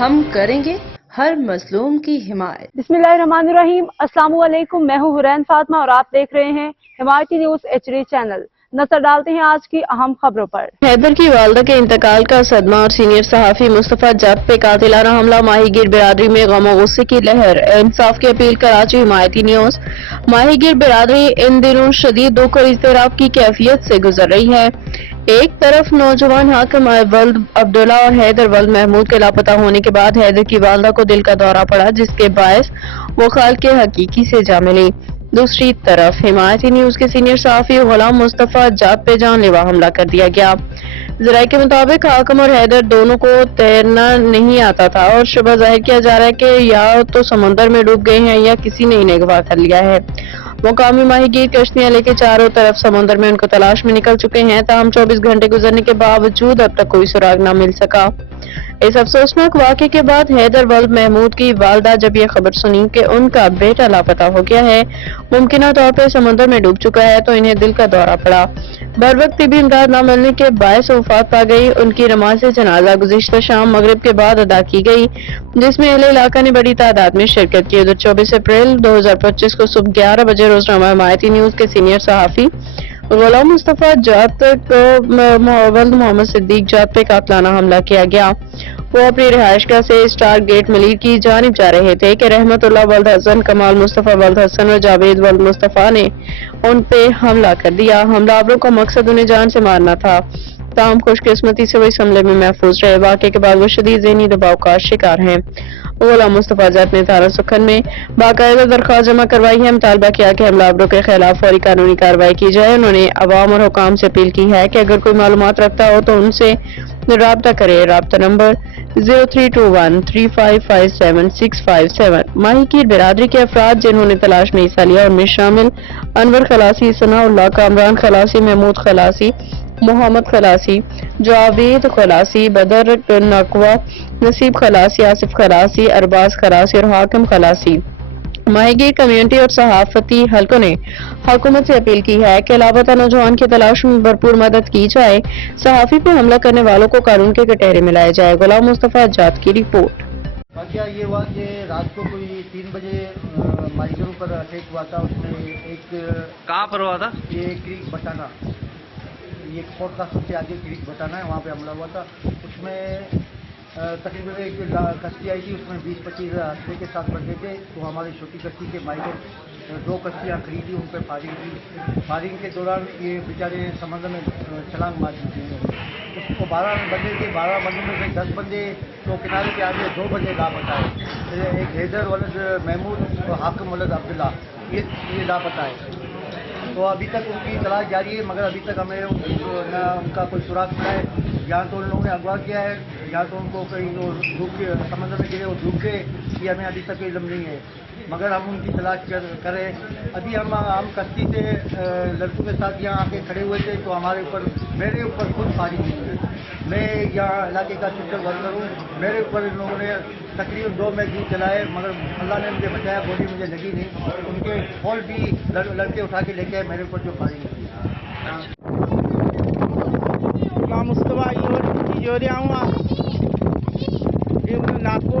ہم کریں گے ہر مظلوم کی حمایت۔ بسم اللہ الرحمن الرحیم۔ السلام علیکم، میں ہوں حرین فاطمہ اور آپ دیکھ رہے ہیں حمایتی نیوز HD چینل۔ نظر ڈالتے ہیں آج کی اہم خبروں پر۔ حیدر کی والدہ کے انتقال کا صدمہ اور سینئر صحافی مصطفیٰ جٹ پہ قاتلانہ حملہ، ماہی گیر برادری میں غم و غصے کی لہر۔ انصاف کی اپیل، کراچی۔ حمایتی نیوز۔ ماہی گیر برادری ان دنوں شدید دکھ اور اضطراب کی کیفیت سے گزر رہی ہے۔ ایک طرف نوجوان حاکم ولد عبداللہ اور حیدر ولد محمود کے لاپتہ ہونے کے بعد حیدر کی والدہ کو دل کا دورہ پڑا، جس کے باعث وہ خالق حقیقی سے جا ملی۔ دوسری طرف حمایتی نیوز کے سینئر صحافی غلام مصطفیٰ جات پہ جان لیوا حملہ کر دیا گیا۔ ذرائع کے مطابق حاکم اور حیدر دونوں کو تیرنا نہیں آتا تھا اور شبہ ظاہر کیا جا رہا ہے کہ یا تو سمندر میں ڈوب گئے ہیں یا کسی نے انہیں اغوا کر لیا ہے۔ مقامی ماہی گیر کشتیاں لے کے چاروں طرف سمندر میں ان کو تلاش میں نکل چکے ہیں، تاہم 24 گھنٹے گزرنے کے باوجود اب تک کوئی سراغ نہ مل سکا۔ اس افسوسناک واقعے کے بعد حیدر ولد محمود کی والدہ جب یہ خبر سنی کہ ان کا بیٹا لاپتہ ہو گیا ہے، ممکنہ طور پہ سمندر میں ڈوب چکا ہے، تو انہیں دل کا دورہ پڑا۔ بروقت طبی امداد نہ ملنے کے باعث وفات پا گئی۔ ان کی نماز جنازہ گزشتہ شام مغرب کے بعد ادا کی گئی، جس میں اہل علاقہ نے بڑی تعداد میں شرکت کی۔ ادھر 24 اپریل 2025 کو صبح 11 بجے روزنامہ حمایتی نیوز کے سینئر صحافی غلام مصطفیٰ جات کو ولد محمد صدیق جات پہ قاتلانہ حملہ کیا گیا۔ وہ اپنی رہائش گاہ سے اسٹار گیٹ ملیر کی جانب جا رہے تھے کہ رحمت اللہ ولد حسن، کمال مصطفیٰ ولد حسن اور جاوید ولد مصطفیٰ نے ان پہ حملہ کر دیا۔ حملہ آوروں کا مقصد انہیں جان سے مارنا تھا، تاہم خوش قسمتی سے وہ اس حملے میں محفوظ رہے۔ واقعے کے بعد وہ شدید ذہنی دباؤ کا شکار ہیں۔ غلام مصطفیٰ جٹ نے تھانہ سکھن میں باقاعدہ درخواست جمع کروائی ہے، مطالبہ کیا کہ حملہ آوروں کے خلاف فوری قانونی کارروائی کی جائے۔ انہوں نے عوام اور حکام سے اپیل کی ہے کہ اگر کوئی معلومات رکھتا ہو تو ان سے رابطہ کرے۔ رابطہ نمبر 03213557 ماہی گیر برادری کے افراد جنہوں نے تلاش میں حصہ لیا، ان میں شامل انور خلاصی، ثناء اللہ، کامران خلاصی، محمود خلاصی، محمد خلاصی، جاوید خلاصی، بدر نقوہ، نصیب خلاصی، آصف خلاصی، ارباز خلاصی اور حاکم خلاصی۔ ماہی گیر کمیونٹی اور صحافتی حلقوں نے حکومت سے اپیل کی ہے کہ لاپتہ نوجوان کی تلاش میں بھرپور مدد کی جائے، صحافی پہ حملہ کرنے والوں کو قانون کے کٹہرے میں لایا جائے۔ غلام مصطفیٰ جات کی رپورٹ۔ واقعہ یہ ہوا کہ رات کو کوئی 3 بجے ماہیگیروں پر اٹیک ہوا تھا۔ اس میں ایک کہاں پر ہوا تھا؟ یہ کریک بٹانا، یہ پورٹ کا سب سے آگے کریک بٹانا ہے، وہاں پہ حملہ ہوا تھا۔ اس میں تقریباً ایک کشتی آئی تھی، اس میں 20-25 ہسبے کے ساتھ بندے تھے، تو ہماری چھوٹی کشتی کے ماہیگیر 2 کشتیاں کھڑی تھی، ان پہ فائرنگ کی۔ فائرنگ کے دوران یہ بیچارے سمندر میں چھلانگ مار دی تھی۔ اس کو 12 بندے تھے، 12 بندوں میں سے 10 بندے تو کنارے پہ آ گئے، 2 بندے لاپتہ ہے۔ ایک حیدر ولد محمود اور حاکم ولد عبداللہ، یہ لاپتہ ہے۔ تو ابھی تک ان کی تلاش جاری ہے، مگر ابھی تک ہمیں نہ ان کا کوئی سراغ ملا ہے۔ یا تو ان لوگوں نے اغوا کیا ہے، یا تو ان کو کہیں ڈوب کے سمندر میں گرے اور ڈوب گئے، یہ ہمیں ابھی تک علم نہیں ہے، مگر ہم ان کی تلاش کریں۔ ابھی ہم کشتی سے لڑکوں کے ساتھ یہاں آ کے کھڑے ہوئے تھے، تو میرے اوپر خود فائرنگ ہوئی ہے۔ میں یہاں علاقے کا سوشل ورکر ہوں، میرے اوپر ان لوگوں نے تقریباً 2 میگزین چلائے، مگر اللہ نے مجھے بچایا، گولی مجھے لگی نہیں۔ ان کے فول بھی لڑکے اٹھا کے لے کے میرے اوپر جو فائرنگ ہوئی ہے۔ مصطفیٰ جوری آؤں ناکو